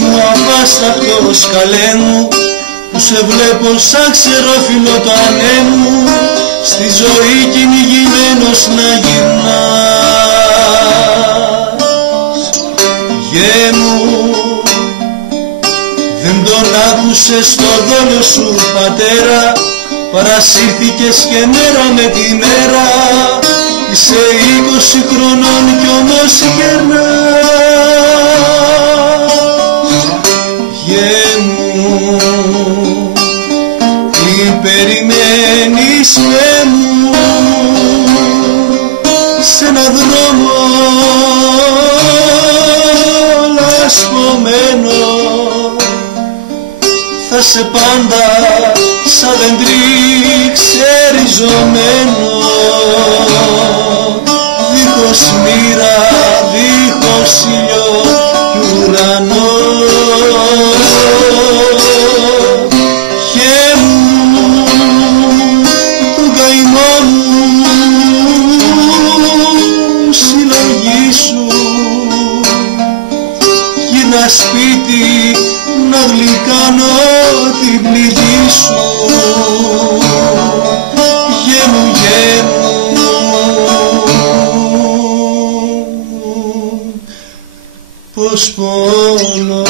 μου απάσταχτος καλέ μου, που σε βλέπω σαν ξερόφυλλο το ανέμου, στη ζωή κυνηγημένος να γυρνάς. Γε μου, δεν τον άκουσες στο δόλο σου πατέρα, παρασύρθηκες και μέρα με τη μέρα, είσαι 20 χρονών κι όμως γερνάς. Γε μου, τι περιμένεις με μου, σ' ένα δρόμο λασπωμένο, θα σε πάντα σαν δέντρι ξεριζωμένο, δίχως μοίρα, δίχως ήλιο κι ουρανό. Χε μου, τον καημό μου συλλογή σου, γύρνα σπίτι να γλυκάνω την πληγή σου. Γε μου, γε μου, πως πονώ.